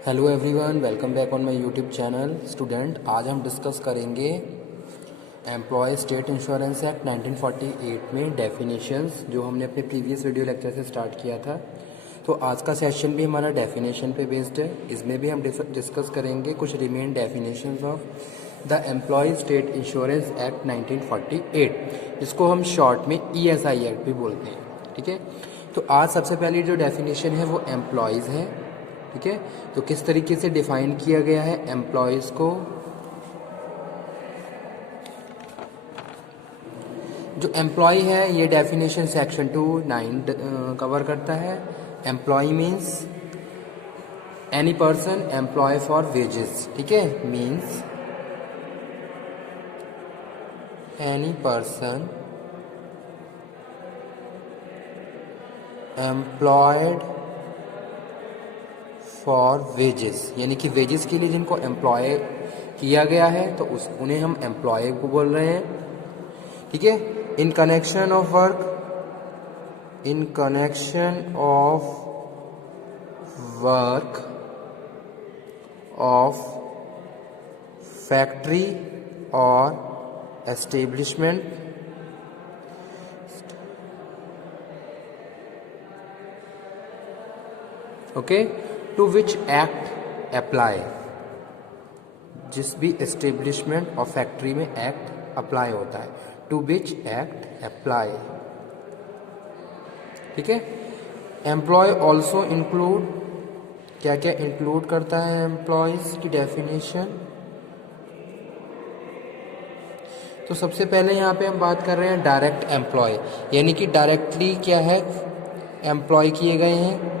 Hello everyone, welcome back on my YouTube channel. Student, आज हम discuss करेंगे employ state insurance act 1948 में definitions, जो हमने अपने प्रीवियस वीडियो लेक्चर से स्टार्ट किया था। तो आज का सेशन भी हमारा डेफिनेशन पे बेस्ड है। इसमें भी हम डिस्कस करेंगे कुछ remain definitions of the employee state insurance act 1948, जिसको हम शॉर्ट में ESI एक्ट भी बोलते हैं। ठीक है, तो आज सबसे पहली जो डेफिनेशन है वो एम्प्लॉयज़ है। ठीक है, तो किस तरीके से डिफाइन किया गया है एम्प्लॉयज़ को। जो एम्प्लॉय है ये डेफिनेशन सेक्शन 2(9) कवर करता है। Employee means any person employed for wages. ठीक है, means any person employed for wages, यानी कि वेजेस के लिए जिनको एम्प्लॉय किया गया है तो उन्हें हम एम्प्लॉय को बोल रहे हैं। ठीक है, in connection of work, in connection of work of factory और establishment okay, to which act apply, जिस भी एस्टेब्लिशमेंट और फैक्ट्री में एक्ट अप्लाई होता है, टू विच एक्ट अप्लाई। ठीक है, एम्प्लॉय ऑल्सो इंक्लूड, क्या क्या इंक्लूड करता है एम्प्लॉयज की डेफिनेशन। तो सबसे पहले यहाँ पे हम बात कर रहे हैं डायरेक्ट एम्प्लॉय, यानी कि डायरेक्टली क्या है एम्प्लॉय किए गए हैं।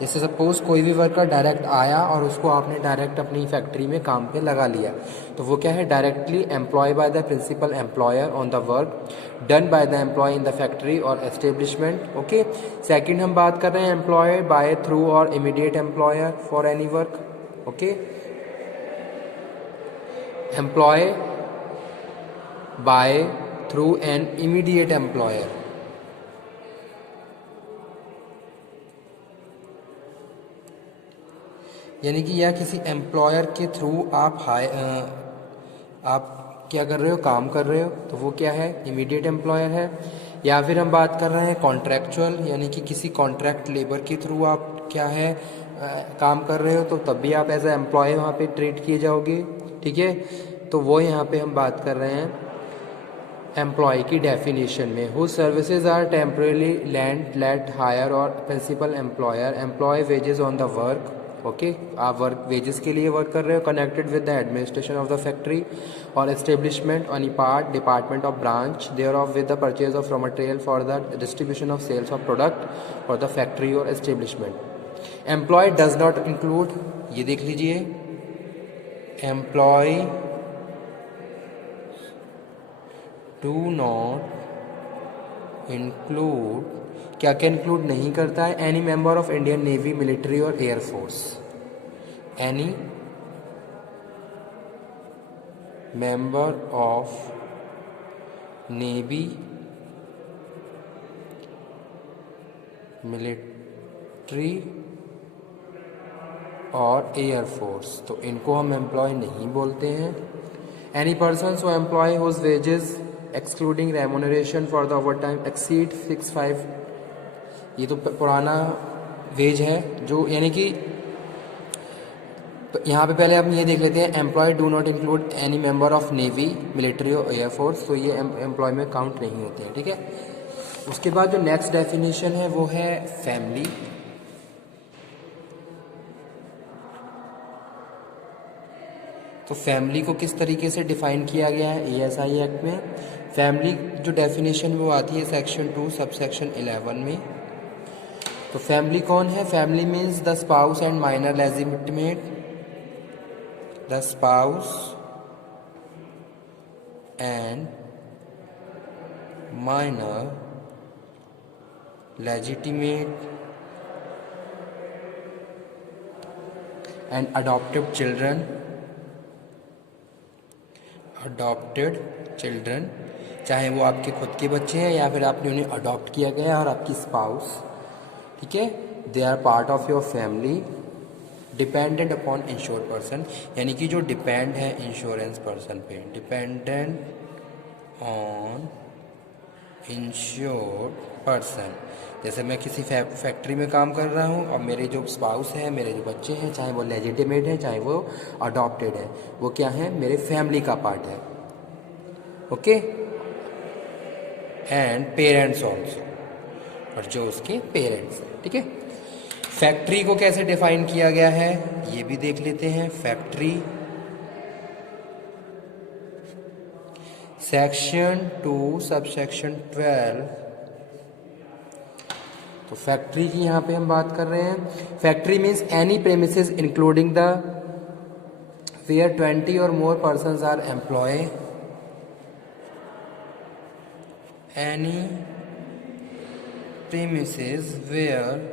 जैसे सपोज कोई भी वर्कर डायरेक्ट आया और उसको आपने डायरेक्ट अपनी फैक्ट्री में काम पे लगा लिया, तो वो क्या है directly employed by the principal employer on the work done by the employee in the factory और एस्टेब्लिशमेंट। ओके, सेकंड हम बात कर रहे हैं एम्प्लॉय बाय थ्रू और immediate employer for any work. Okay, employed by through an immediate employer, यानी कि या किसी एम्प्लॉयर के थ्रू आप क्या कर रहे हो, काम कर रहे हो, तो वो क्या है इमीडिएट एम्प्लॉयर है। या फिर हम बात कर रहे हैं कॉन्ट्रैक्चुअल, यानी कि किसी कॉन्ट्रैक्ट लेबर के थ्रू आप क्या है काम कर रहे हो, तो तब भी आप एज ए एम्प्लॉय वहाँ पे ट्रीट किए जाओगे। ठीक है, तो वो यहाँ पे हम बात कर रहे हैं एम्प्लॉय की डेफिनेशन में। Who services are temporarily lent let hire और principal employer employ wages on the work. Okay, आप वर्क वेजेस के लिए वर्क कर रहे हो, connected with the administration of the factory और establishment on part department of branch there of with the purchase of raw material for the distribution of sales of product for the factory और establishment. Employ does not include, ये देख लीजिए, employ do not include, क्या क्या include नहीं करता है, any member of Indian navy, military और air force, any member of navy, military और एयरफोर्स, तो इनको हम एम्प्लॉय नहीं बोलते हैं। Any person who employ whose wages excluding remuneration for the overtime exceed 65, ये तो पुराना वेज है जो, यानी कि यहाँ पे पहले हम ये देख लेते हैं employee do not include any member of navy, military और एयरफोर्स, तो ये एम्प्लॉय में काउंट नहीं होते हैं। ठीक है, उसके बाद जो नेक्स्ट डेफिनेशन है वो है फैमिली। तो फैमिली को किस तरीके से डिफाइन किया गया है ESI एक्ट में। फैमिली जो डेफिनेशन वो आती है सेक्शन 2 सब सेक्शन 11 में। तो फैमिली कौन है, family means the spouse and minor legitimate, the spouse and minor legitimate and adopted children, adopted children, चाहे वो आपके खुद के बच्चे हैं या फिर आपने उन्हें अडॉप्ट किया गया है, और आपकी स्पाउस, ठीक है, they are part of your family dependent upon insured person, यानी कि जो डिपेंड है इंश्योरेंस पर्सन पे, डिपेंडेंट ऑन इंश्योर्ड पर्सन। जैसे मैं किसी फैक्ट्री में काम कर रहा हूँ और मेरे जो स्पाउस हैं, मेरे जो बच्चे हैं, चाहे वो लेजिटिमेट है चाहे वो अडॉप्टेड है, वो क्या है, मेरे फैमिली का पार्ट है। ओके, एंड पेरेंट्स ऑल्सो, और जो उसके पेरेंट्स हैं। ठीक है, फैक्ट्री को कैसे डिफाइन किया गया है ये भी देख लेते हैं। फैक्ट्री सेक्शन 2 सबसेक्शन 12, तो फैक्ट्री की यहाँ पे हम बात कर रहे हैं। Factory means any premises including the where 20 और more persons are employ, any premises where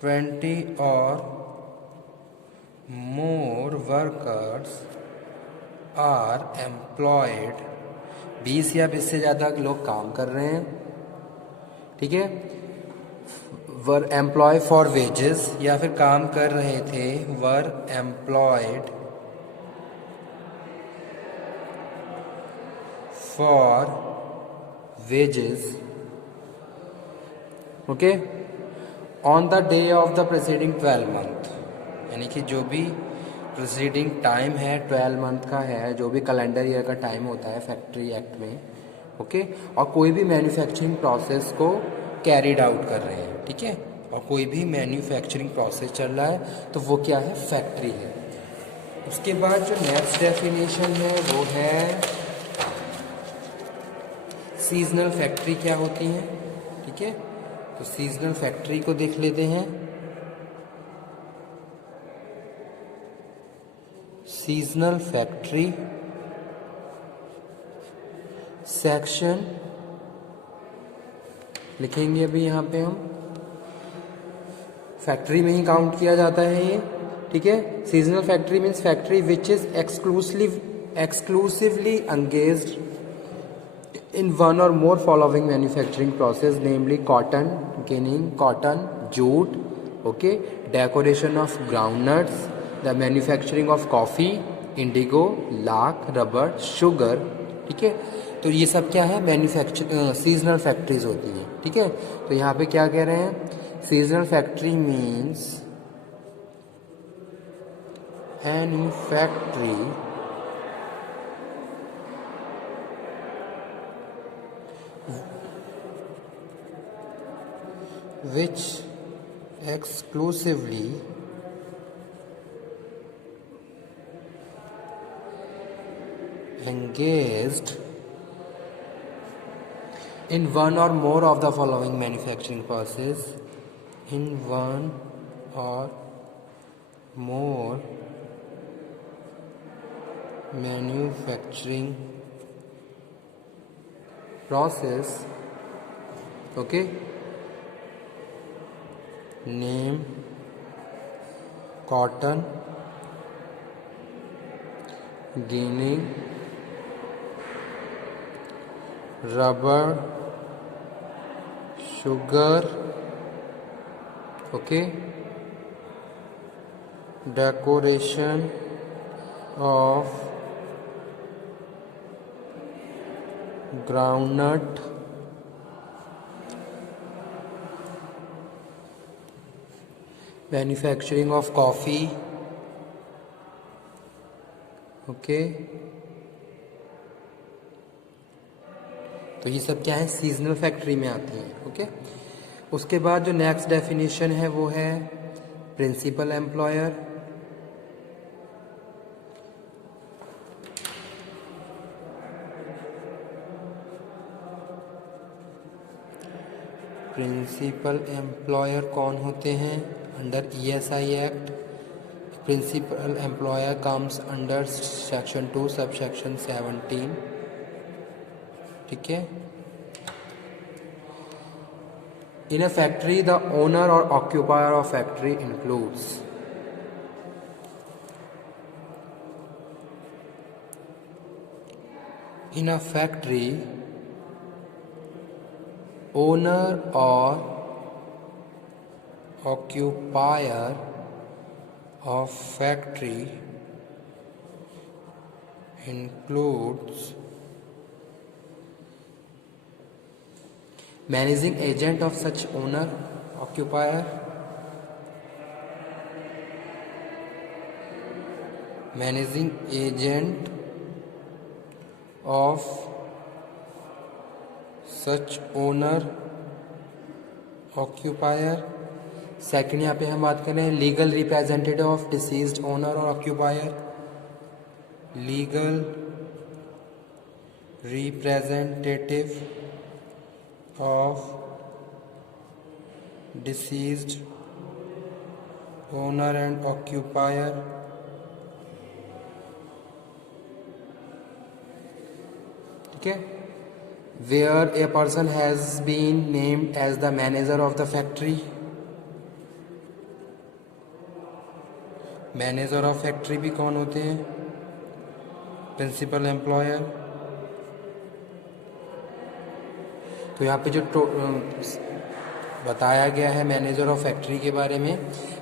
20 or more workers are employed, 20 या 20 से ज़्यादा लोग काम कर रहे हैं। ठीक है, वर एम्प्लॉय फॉर वेजेस, या फिर काम कर रहे थे, वर employed for wages. Okay, on the day of the presiding 12 month, यानी कि जो भी प्रेसिडिंग टाइम है 12 मंथ का है, जो भी कैलेंडर ईयर का टाइम होता है फैक्ट्री एक्ट में। ओके, और कोई भी मैन्युफैक्चरिंग प्रोसेस को कैरिड आउट कर रहे हैं। ठीक है, और कोई भी मैन्युफैक्चरिंग प्रोसेस चल रहा है तो वो क्या है, फैक्ट्री है। उसके बाद जो नेक्स्ट डेफिनेशन है वो है सीजनल फैक्ट्री क्या होती है। ठीक है, तो सीजनल फैक्ट्री को देख लेते हैं। सीजनल फैक्ट्री सेक्शन लिखेंगे अभी यहाँ पे हम, फैक्ट्री में ही काउंट किया जाता है ये। ठीक है, seasonal factory means factory which is exclusively engaged in one or more following manufacturing process, namely cotton ginning, cotton, jute, okay, decoration of groundnuts, the manufacturing of coffee, indigo, lakh, rubber, sugar। ठीक है, तो ये सब क्या है, seasonal factories होती हैं। ठीक है, तो यहाँ पे क्या कह रहे हैं, seasonal factory means any factory which exclusively engaged in one or more of the following manufacturing process, in one or more manufacturing process, okay, name cotton ginning, rubber, sugar, okay, decoration of groundnut, manufacturing of coffee. Okay, तो ये सब क्या है, seasonal factory में आती हैं। Okay, उसके बाद जो नेक्स्ट डेफिनेशन है वो है प्रिंसिपल एम्प्लॉयर। प्रिंसिपल एम्प्लॉयर कौन होते हैं, under ESI act principal employer comes under section 2 subsection 17। ठीक है, in a factory the owner और occupier of factory includes in a factory owner or occupier of factory includes managing agent of such owner occupier, managing agent of such owner occupier। Second यहाँ पे हम बात कर रहे हैं legal representative of deceased owner और occupier, legal representative of deceased owner and occupier. ठीक है, where a person has been named as the manager of the factory. Manager of factory भी कौन होते हैं? Principal employer. तो यहाँ पे जो बताया गया है मैनेजर ऑफ फैक्ट्री के बारे में,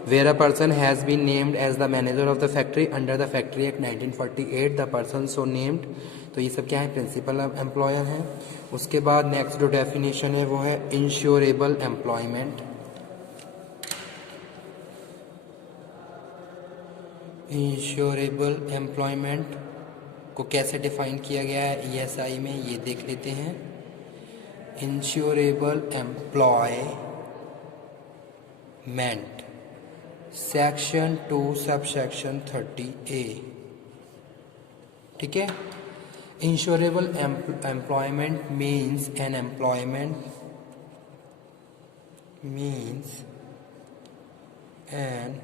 where a person has been named as the manager of the factory under the factory act 1948 the person so named. तो ये सब क्या है? प्रिंसिपल एम्प्लॉयर हैं। उसके बाद नेक्स्ट जो डेफिनेशन है वो है इंश्योरेबल एम्प्लॉयमेंट। इंश्योरेबल एम्प्लॉयमेंट को कैसे डिफाइन किया गया है ESI में, ये देख लेते हैं। Insurable employment section 2 subsection 30A। ठीक है, insurable employment means an employment means an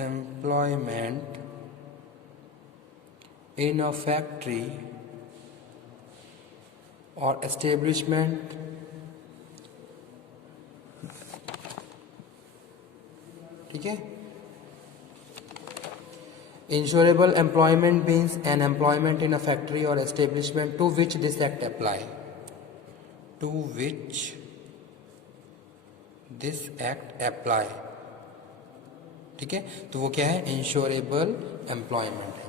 employment in a factory or establishment ठीक है। Insurable employment means an employment in a factory और establishment to which this act apply, to which this act apply. ठीक है, तो वो क्या है? Insurable employment है।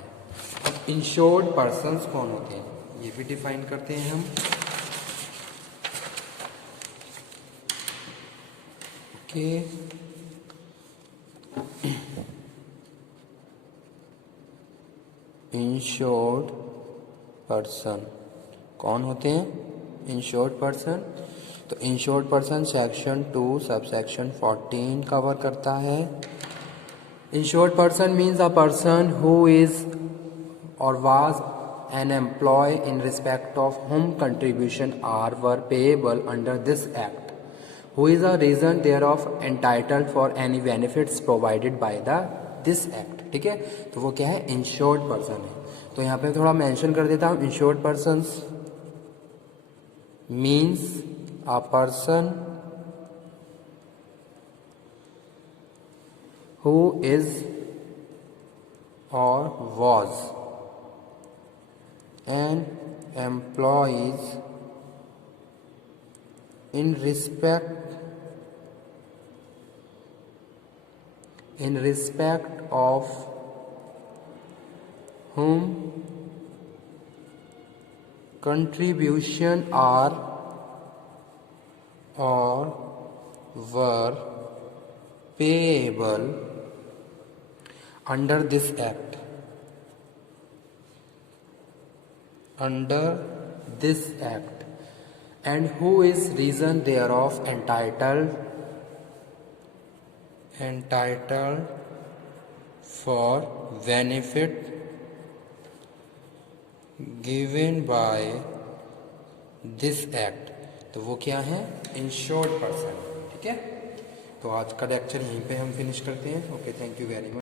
अब इंश्योर्ड पर्सन्स कौन होते हैं ये भी डिफाइन करते हैं हम। ओके, इंश्योर्ड पर्सन कौन होते हैं? इंश्योर्ड पर्सन, तो insured person section 2 subsection 14 cover करता है। Insured person means a person who is or was an employee in respect of whom contribution are were payable under this act, who is a reason thereof entitled for any benefits provided by this act। ठीक है, तो वो क्या है? Insured person है। तो यहाँ पे थोड़ा मेंशन कर देता हूँ। Insured persons means a person who is or was an employee in respect of whom contribution are or were payable under this act, and who is reason thereof entitled for benefit given by this act। तो वो क्या है? Insured person. ठीक है, तो आज का lecture यहीं पे हम फिनिश करते हैं। Okay, thank you very much.